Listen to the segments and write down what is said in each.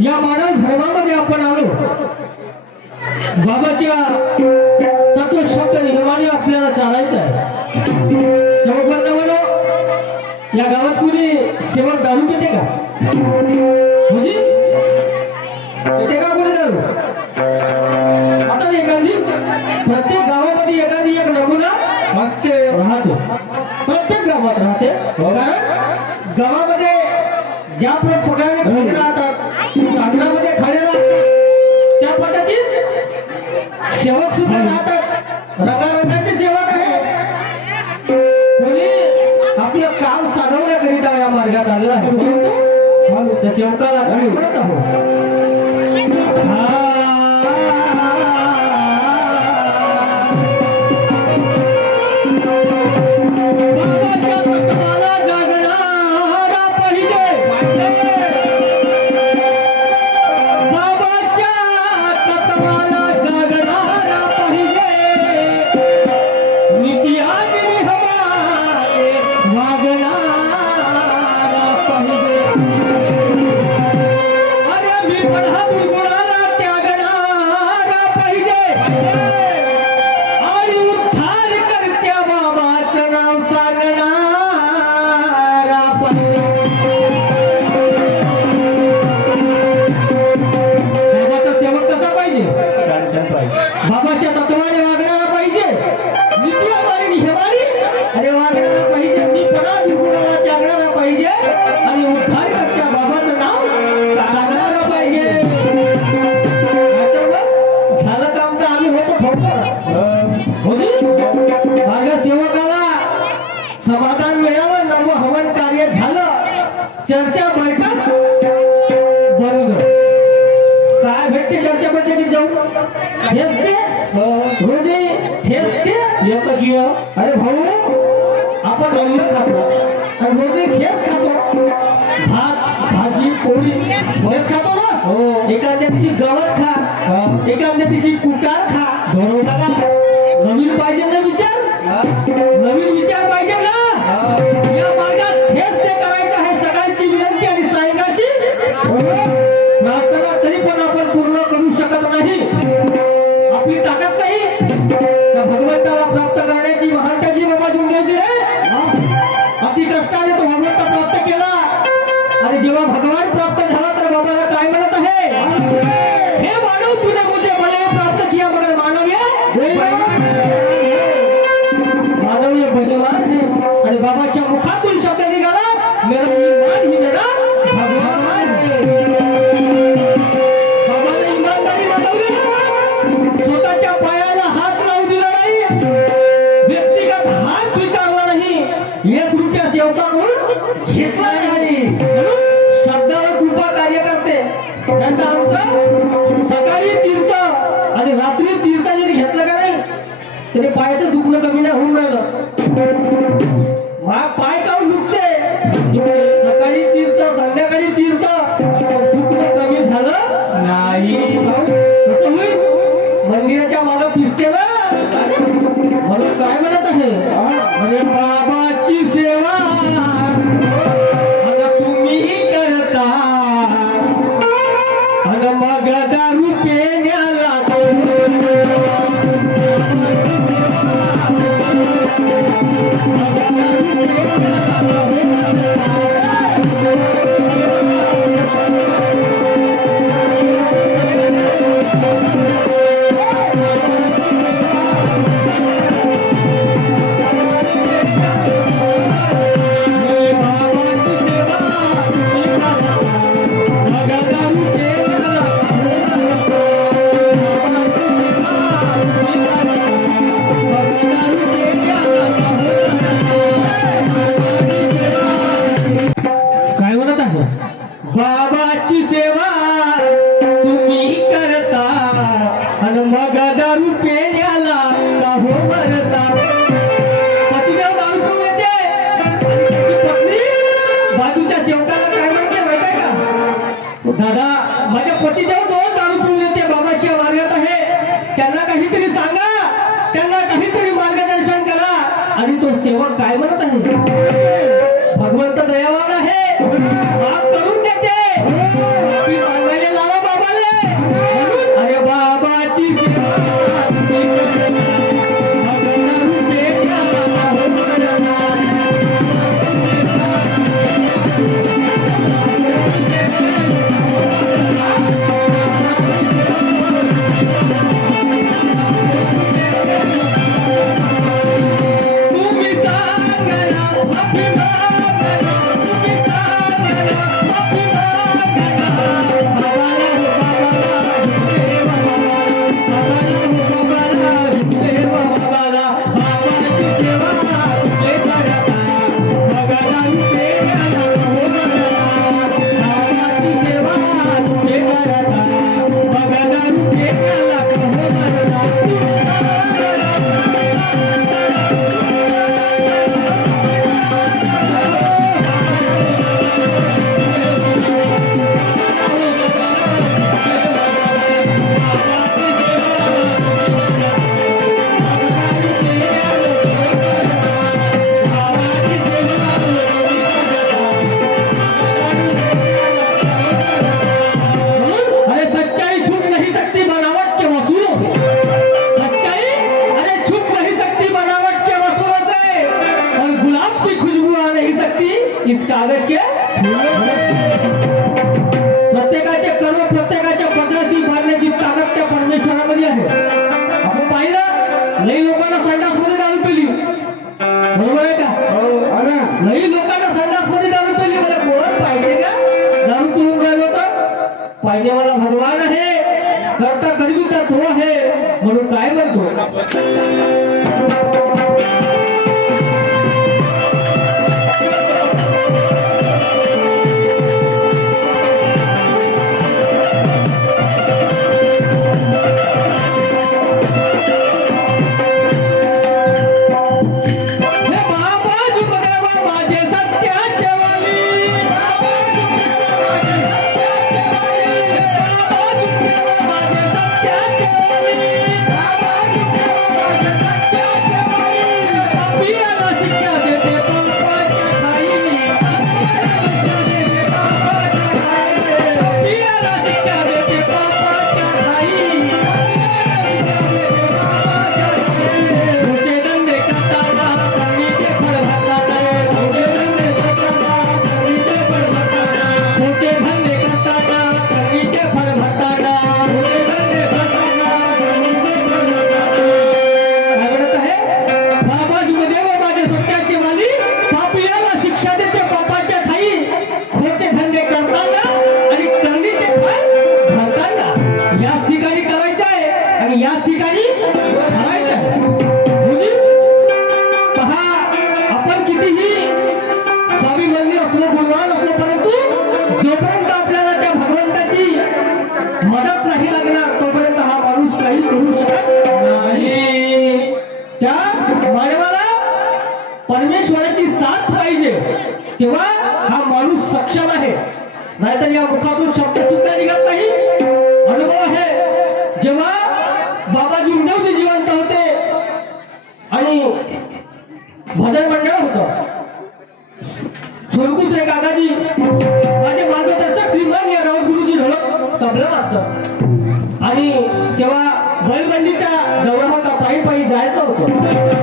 या मानव धर्मामध्ये आपण आलो. बाबाच्या Amém. फणस खातो खा. एखाद्या दिवशी कुटार खा. विचार? नवीन विचार पाहिजे हेच ते करायचं आहे सगळ्यांची विनंती आणि सैनिकाची पण आपण पूर्ण करू शकत नाही. आपली ताकद नाही. भगवंताला प्राप्त करण्याची महाराजी बाबा जुंड्यांची Here comes. तुझ्या शेवटाला काय म्हणते माहिती आहे का? दादा माझ्या पतीदेव दोन दारू पिऊन येते बाबाच्या मार्गात आहे. त्यांना काहीतरी कागज के प्रत्येकाचे कर्म प्रत्येकाच्या पत्राशी ताकद त्या परमेश्वरामध्ये आहे. आपण पाहिलं लोकांना संडासमध्ये दारू पेली. बरोबर आहे का? हो, लई लोकांना संडासमध्ये दारू पेली. मला कोण पाहिजे का? दारू पिऊन राहिलो तर? पाहिजे मला भगवान आहे. करता गरीबी का तो आहे. म्हणून काय म्हणतो? जेव्हा बैलबंडीच्या जवळ होता पायी पायी जायचं होतं.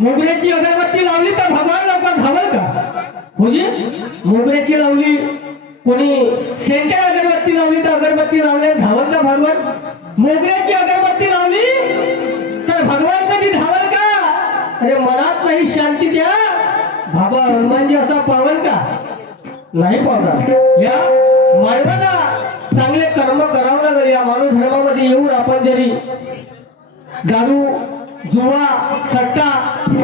मोगऱ्याची अगरबत्ती लावली तर भगवान लोक धावल का? म्हणजे मोगऱ्याची लावली कोणी सेंटेड अगरबत्ती लावली तर अगरबत्ती लावल्या धावल का भगवान? मोगऱ्याची अगरबत्ती लावली तर भगवान कधी धावल का? अरे मनात नाही शांती द्या. बाबा हनुमानजी असा पावन का? नाही पावणार. या मानवाला चांगले कर्म करावं लागेल. या मानव धर्मामध्ये येऊन आपण जरी दारू जुवा सट्टा.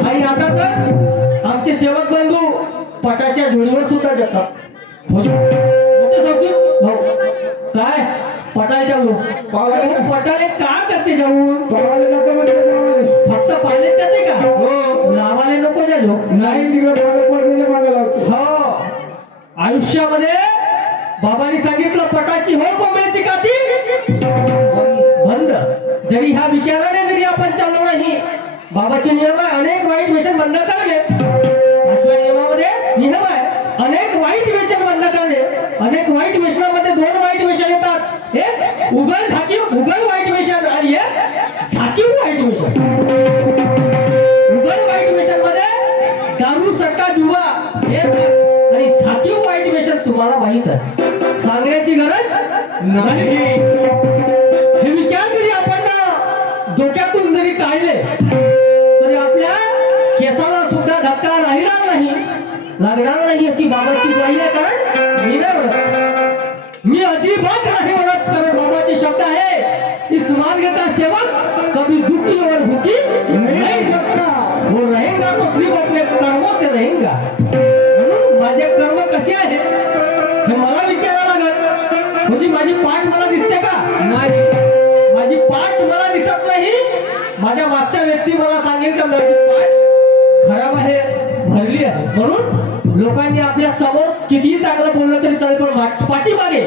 आणि आता तर आमचे सेवक बंधू पटाच्या जोडीवर सुद्धा जातात भाऊ काय? पटायच्या? पटाले का करते गावाला फक्त पाहिलेच जाते का? हो. लावाले नको जाऊ नाही तिकडे हो. आयुष्यामध्ये बाबांनी सांगितलं पटाची हो कोंबड्याची काती बंद. जरी ह्या विचाराने बाबाचे नियम आहे अनेक वाईट व्यसन बंद करणे पाचव्या नियमामध्ये नियम आहे अनेक वाईट व्यसन बंद करणे अनेक वाईट व्यसनामध्ये दोन वाईट व्यसन येतात. एक उगल झाकीव उगल वाईट व्यसन आणि एक झाकीव वाईट व्यसन. उगल वाईट व्यसनमध्ये दारू सट्टा जुवा हे येतात आणि झाकीव वाईट व्यसन तुम्हाला माहीत आहे. सांगण्याची गरज नाही. लागणार नाही अशी बाबाची ग्वाही आहे कारण मी नाही मी अजिबात कितीही चांगलं बोललं तरी चालेल पण पाठीमागे.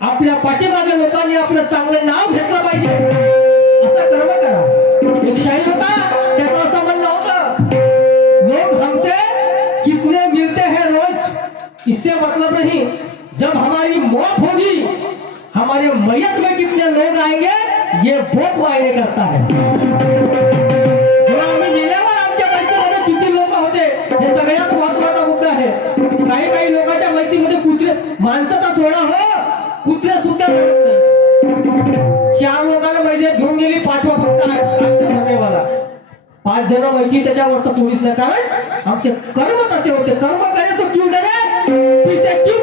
आपल्या पाठीमागे लोकांनी आपलं चांगलं नाव घेतलं पाहिजे. असं कर्म करा. एक शाही होता त्याचं असं म्हणणं होतं लोक हमसे कितने मिलते हैं रोज. इससे मतलब नहीं जब हमारी मौत होगी हमारे मैयत में कितने लोग आएंगे ये बहुत मायने करता है। माणसाचा सोडा हो. कुत्र्या सुद्धा चार लोकांना माहिती घेऊन गेली पाचवा फक्त धरनेवाला पाच जण माहिती त्याच्यावर तर पोलीस नाही. कारण आमचे कर्म तसे होते. कर्म करायचं क्यू नाही. क्यू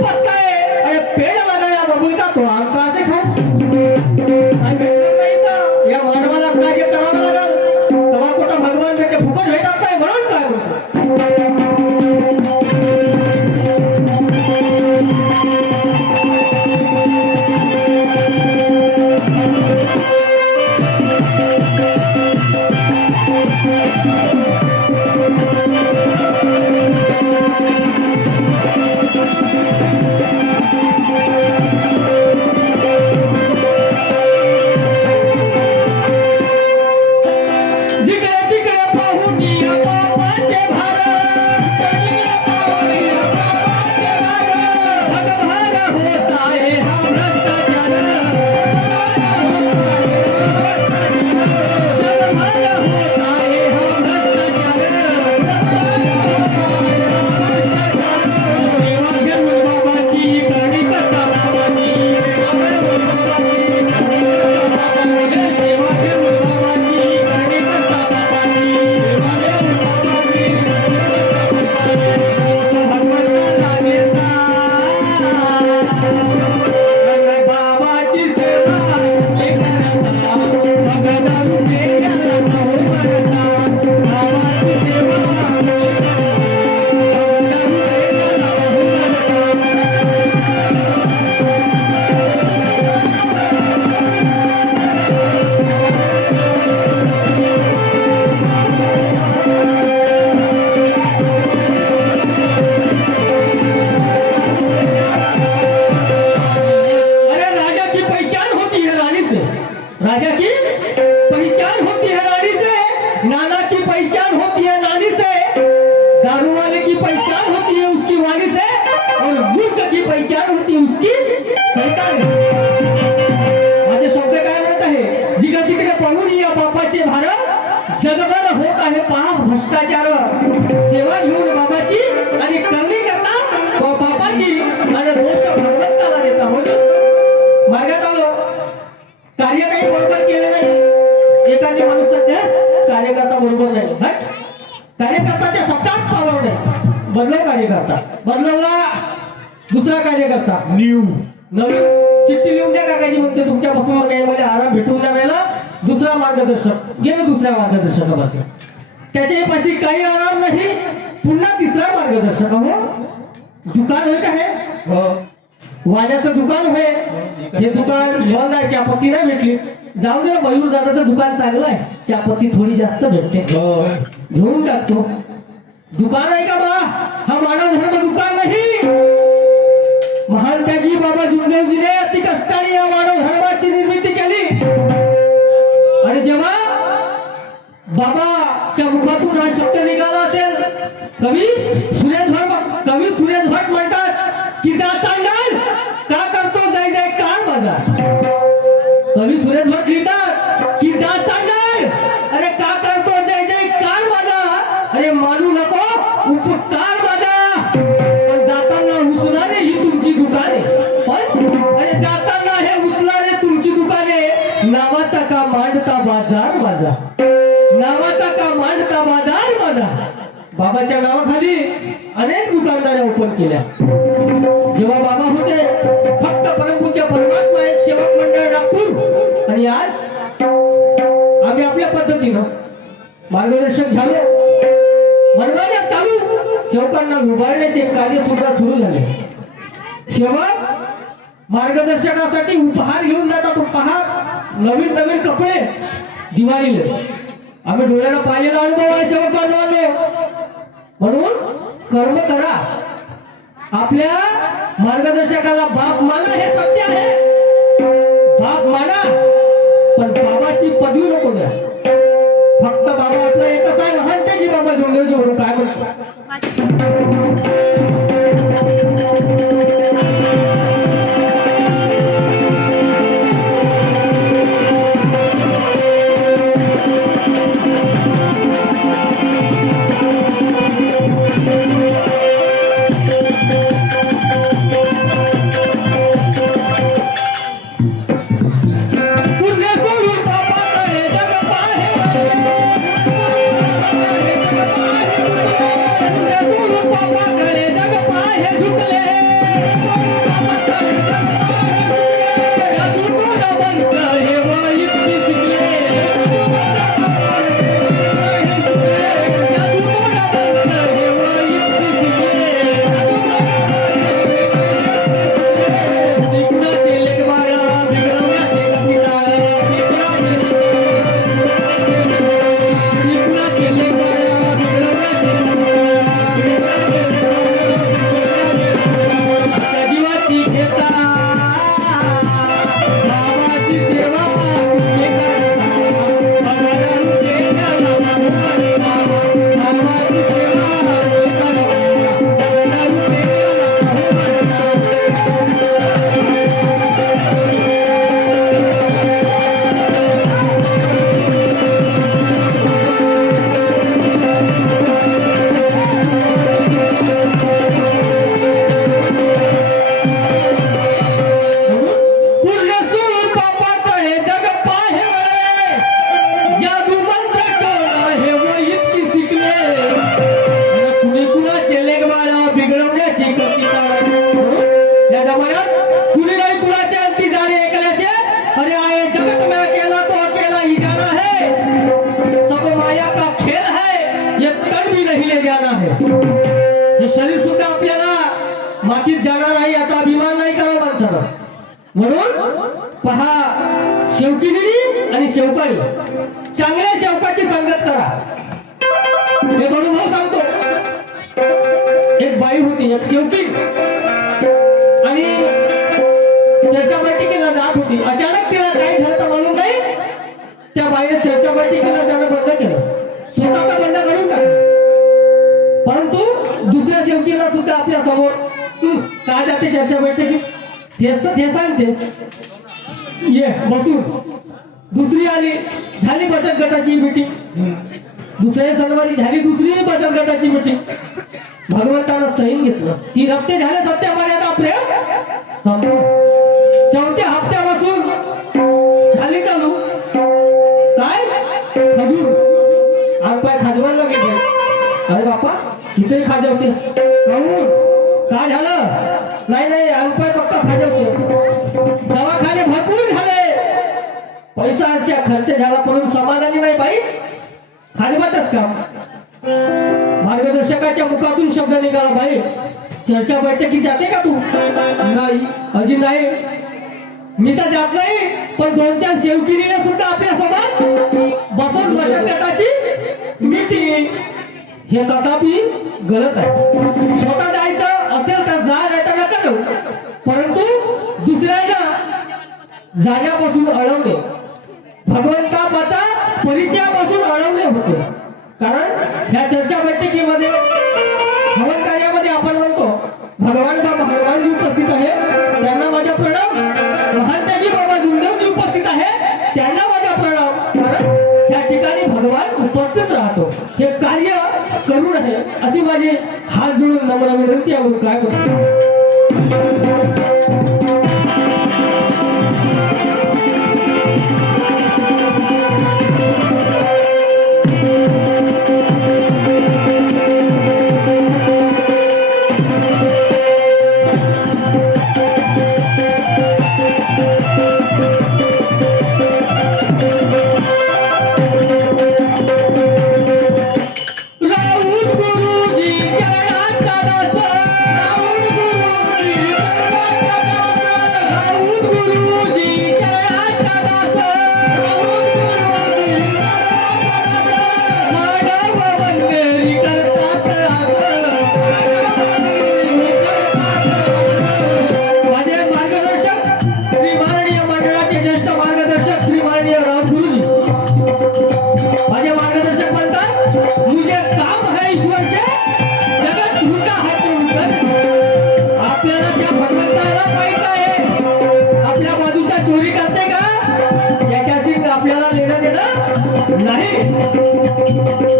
पैचार होती उसकी सैतान. माझे शब्द काय म्हणत आहे? जिकडे तिकडे पाहून या बापाचे भारत जगभर होत आहे. पहा भ्रष्टाचार सेवा घेऊन बाबाची आणि करणी करता बापाची आणि रोष भगवंताला देता. हो मार्गात आलो. कार्य काही बरोबर केले नाही. एखादी माणूस सध्या कार्यकर्ता बरोबर नाही. कार्यकर्त्याच्या शब्दात पावर नाही. बदलव कार्यकर्ता. बदलव दुसरा कार्यकर्ता. न्यू. नवीन चिठ्ठी लिहून द्या काकाजी म्हणते तुमच्या मध्ये आराम भेटून जाण्याला दुसरा मार्गदर्शक. गेलं दुसऱ्या मार्गदर्शकापासून. त्याच्या पाशी काही आराम नाही. पुन्हा तिसरा मार्गदर्शक हो दुकान होय का हे. हो वाण्याचं दुकान होय. हे दुकान बंद आहे. चहापत्ती नाही भेटली. जाऊ दे मयूर दादाचं दुकान चांगलं आहे. चहापत्ती थोडी जास्त भेटते. हो. घेऊन टाकतो. दुकान आहे का बा? हा मानव धर्म दुकान नाही. महान त्यागी बाबा जुंदेवजीने अति कष्टाने या मानव धर्माची निर्मिती केली. आणि जेव्हा बाबाच्या मुखातून हा शब्द निघाला असेल कवी सुरेश भट कवी सुरेश भट म्हणतात की जा चांडाल का करतो जाय जाय कान माझा कवी सुरेश भट लिहितात बाजार माझा नावाचा का मांडता बाजार माझा बाबाच्या नावाखाली अनेक दुकानदाऱ्या ओपन केल्या. जेव्हा बाबा होते फक्त परंपूरच्या परमात्मा एक सेवक मंडळ नागपूर. आणि आज आम्ही आपल्या पद्धतीनं मार्गदर्शक झालो. मनमान्या चालू सेवकांना उभारण्याचे कार्य सुद्धा सुरू झाले. सेवक मार्गदर्शनासाठी उपहार घेऊन जातात. उपहार नवीन नवीन कपडे दिवाळीला. आम्ही डोळ्यानं पाहिलेला अनुभव आहे सेवक म्हणून कर्म करा. आपल्या मार्गदर्शकाला बाप माना हे सत्य आहे. बाप माना पण बाबाची पदवी नको द्या. फक्त बाबा आपला एकच आहे म्हणते की बाबा जोडले जोडून काय म्हणतो आपल्यासमोर "हं, का चर्चा बैठकी. तेच तर ते सांगते. ये बसून. दुसरी आली झाली बचत गटाची मिटिंग दुसऱ्या शनिवारी झाली दुसरी बचत गटाची मिटिंग भगवंतानं सैन घेतलं. ती हप्ते झाले सत्य मर्यादा प्रेम चौथ्या इथे खाजा होती काहून काय झालं? नाही नाही अंगपाय फक्त खाजवते दवाखाने भरपूर झाले. पैशाच्या खर्च झाला परंतु समाधानी नाही बाई. खाजवातच काम मार्गदर्शकाच्या मुखातून शब्द निघाला बाई. चर्चा बैठकी जाते का तू? नाही अजून नाही. मी तर जात नाही पण दोन चार शेवकिरीने सुद्धा आपल्यासोबत बसून बचत गटाची मीटिंग हे तथापि गलत आहे. स्वतः जायचं असेल तर जा नाही तर नका जाऊ परंतु दुसऱ्यांना जाण्यापासून अडवणे भगवंतापाचा परिचयापासून अडवणे होते. कारण या चर्चा बैठकीमध्ये हवन कार्यामध्ये आपण म्हणतो भगवान बाबा हनुमानजी उपस्थित आहे त्यांना माझा प्रणाम. महात्यागी बाबा जुंडवजी उपस्थित आहे त्यांना माझा प्रणाम. कारण त्या ठिकाणी भगवान उपस्थित राहतो. असे माझे हात जोडून नम्र विनंती आपण काय करतो नाही